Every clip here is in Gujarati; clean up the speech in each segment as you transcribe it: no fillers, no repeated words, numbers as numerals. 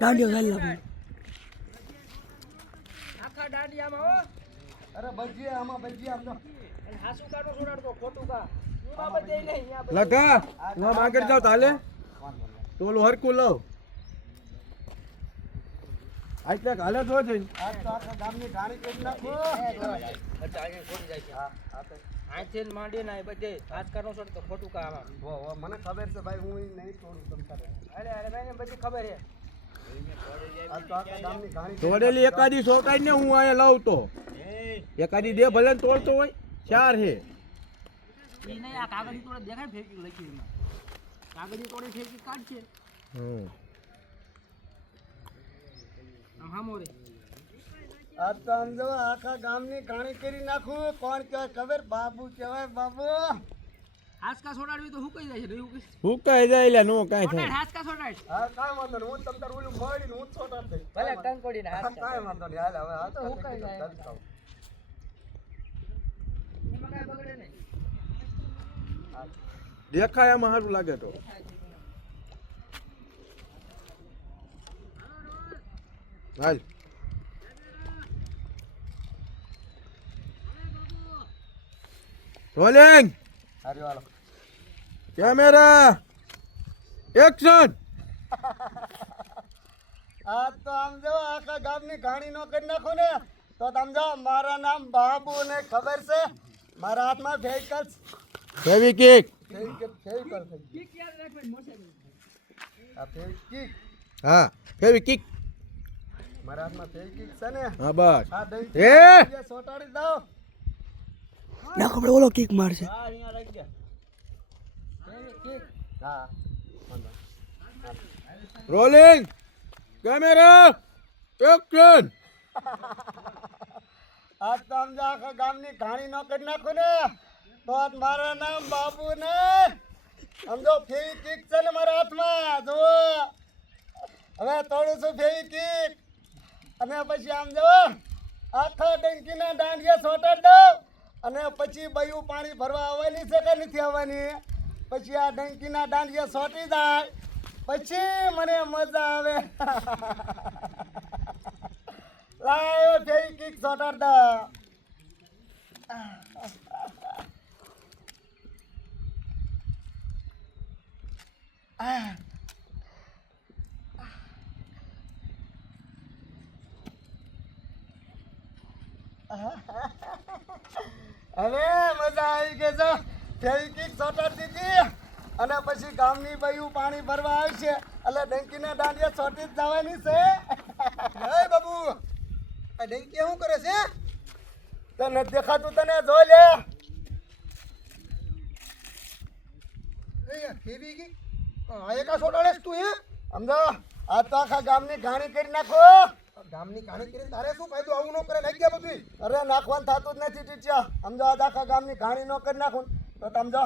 દાંડિયો ગાલી આખા દાંડિયામાં હો. અરે ભજીયા આમાં ભજીયા આમ તો અને હાસુ કાનો સોડાડતો ખોટું કા ઈ બાબત જઈ નહીં અહીંયા બધું. લગા હું આગળ જાવ તાલે તોલું હરકું લઉં આટલે હાલે જો જઈને આજ તો આખા ગામની ઘાણી કરી નાખો. અચ્છા અહીંયા ખોટી જાય છે. આથી માંડી ના બધે હાથ કાનો સોડતો ખોટું કા આમાં. હો મને ખબર છે ભાઈ હું ઈ નહીં છોડું તમ તારે. અરે મને બધી ખબર છે. આજ તો આખા ગામની ઘાણી તોડેલી એકાદી સોટાઈ ને હું અહીંયા લઉં તો એકાદી દે ભલે ને તોડતો હોય ચાર હે ઈ નહીં આ કાગળી તોડે દેખાય ફેંકી લખી એમાં. કાગળી તોડે ફેંકી કાઢશે આમ હામો રે. આજ તો આમ જો આખા ગામની ઘાણી કરી નાખું. કોણ કહેવાય ખબર? બાબુ કહેવાય બાબુ. હાસકા સોડાડવી તો હુકાઈ જાય છે એવું કઈ. હું કઈ જાય લે નો કાંઈ સોડાડ થાય હાસકા સોડાડ. હા કાંઈ વાંધો નહીં. હું તમ તાર ઓલું મોડીને હું જ છોટાડ દઈશ. ભલે ટંગ પડીને હાસકા. કાંઈ વાંધો નહીં. હાલ હવે આ તો હુકાઈ જાય. જલ્દી થાવ. એમાં કાંઈ બગડે નહીં. દેખાય આમાં સારું લાગે તો હાલ રોલિંગ હારી વાલો. કેમેરા એક્શન આજ તો આમ જો આખા ગામની ઘાણી નો કરી નાખો ને તો સમજો મારા નામ બાબુ ને ખબર છે. મારા હાથમાં ફેવિકલ ફેવિકિક ફેવિકલ થઈ ઠીક યાદ રાખવાની મોસે. આ ફેવિકિક હા ફેવિકિક મારા હાથમાં ફેવિકિક છે ને. હા બસ આ દહીં એ સોટાડી દઉં. ના ખબર ઓલો કિક મારશે. હા અહીંયા રાખી દે. ઠીક. હા રોલિંગ કેમેરા એક્શન આજ તો આમ જો આખા ગામની ઘાણી નો કરી નાખો ને તો આજ મારા નામ બાબુ ને સમજો ફેવિકિક છે ને મારા હાથમાં. જુઓ હવે તોડું છું ફેવિકિક અને પછી આમ જો આખા ડંકીના દાંડિયા સોટાડી દઉં અને પછી બયું પાણી ભરવા આવવાની છે કે નથી આવવાની. પછી આ ડંકીના દાંડિયા સોટી જાય પછી મને મજા આવે. લાયો ફેવિકિક સોટાડ દઉં. હવે મજા આવી ગઈ છે. ફેવિકિક સોટાડી દીધી અને પછી ગામની બયું પાણી ભરવા આવશે એટલે ડંકીના દાંડિયા સોટી જ જવાની છે. હે બાબુ આ ડંકી શું કરે છે? તને દેખાતું તને જોઈ લે. ફેવિકિક આ એકા સોટાડે તું હે? સમજો આ તો આખા ગામની ઘાણી કરી નાખો. ગામની ઘાણી કરીને તારે શું ફાયદો? આવું ન કરે લાગી ગયા બધું. અરે નાખવાનું થતું જ નથી ટીચા. સમજો આ આખા ગામની ઘાણી ન કરી નાખું તો સમજો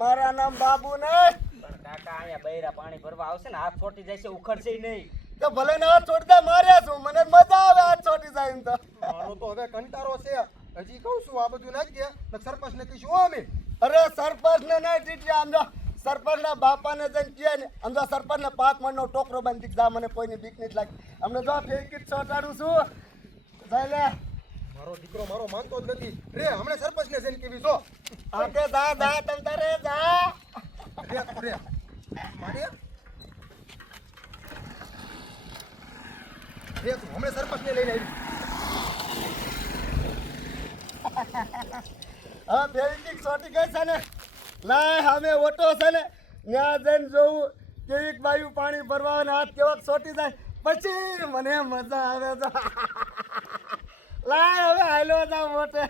મારા નામ બાબુ ને. પણ કાકા અહીંયા બૈરા પાણી ભરવા આવશે ને હાથ છોટી જાય છે ઉખડશે નહીં. તો ભલે ને હાથ છોડતા માર્યા છું. મને મજા આવે હાથ છોટી જાય એમ તો. મારો તો હવે કંટાળો છે. હજી કહું છું આ બધું નાખી દે ને સરપંચ ને કહીશું અમે. અરે સરપંચ ને નહીં ટીચા. સમજો સરપંચ ના બાપાને જઈને કહે ને સમજો સરપંચ ને 5 મણનો ટોકરો બાંધી જા. મને કોઈની બીક નથી લાગી. અમને જો ફેવિકિક ચોટાડું છું. જઈ લે મારો દીકરો મારો માનતો જ નથી. રે હમણાં સરપંચ ને જઈને કેવી જો. આટે જા જા તમ તારે જા. રે રે મારે રે તું હમણાં સરપંચ ને લઈને આવી. હા ફેવિકિક ચોટી ગઈ છે ને. લાય સામે ઓટો છે ને ત્યાં જઈને જોવું કેવીક બાયું પાણી ભરવા અને હાથ કેવાક ચોટી જાય પછી મને મજા આવે છે. લાય હવે હાલો જાવ મોટે.